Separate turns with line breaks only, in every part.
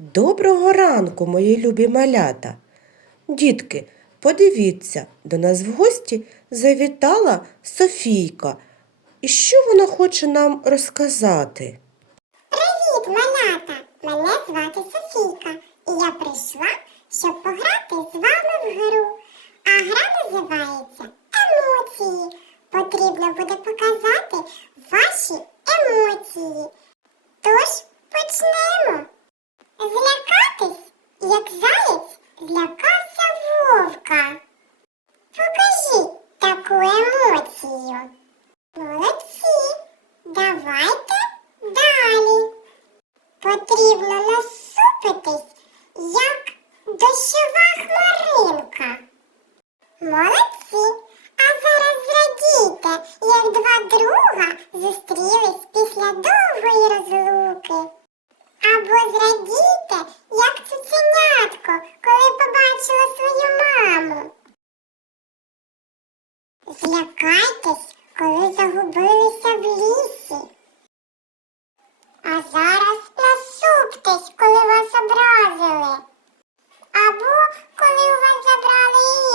Доброго ранку, мої любі малята. Дітки, подивіться, до нас в гості завітала Софійка. І що вона хоче нам розказати?
Привіт, малята! Мене звати Софійка, і я прийшла, щоб пограти з вами в гру. А гра називається Емоції. Потрібно буде показати ваші емоції. Тож почнемо. Як заєць злякався вовка. Покажіть таку емоцію. Молодці. Давайте далі. Потрібно насупитись, як дощова хмаринка. Молодці.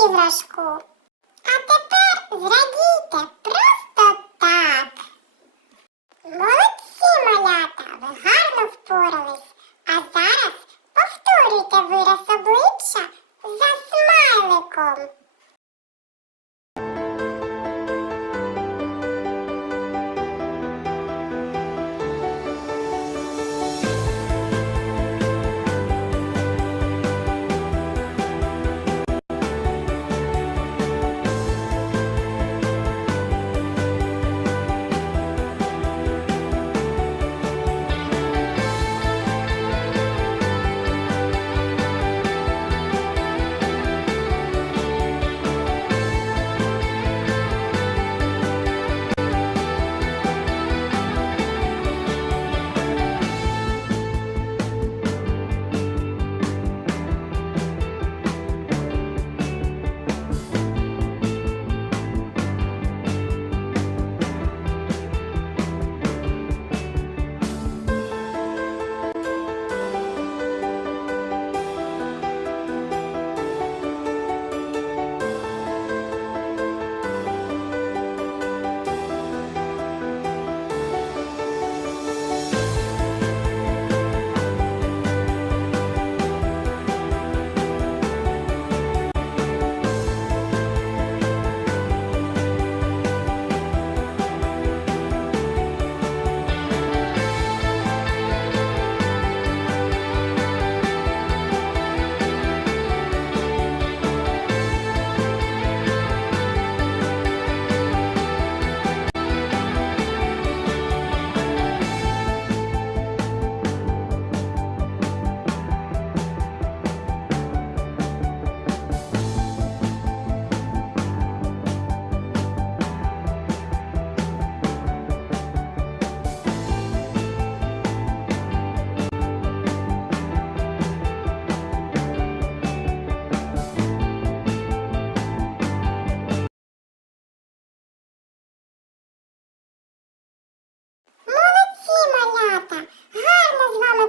Іграшку. А тепер зрадійте просто так. Молодці, малята, ви гарно впорались. А зараз повторюйте вираз обличчя за смайликом.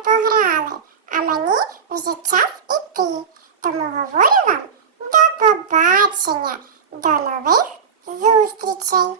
Пограли, а мені вже час іти. Тому говорю вам до побачення, до нових зустрічей.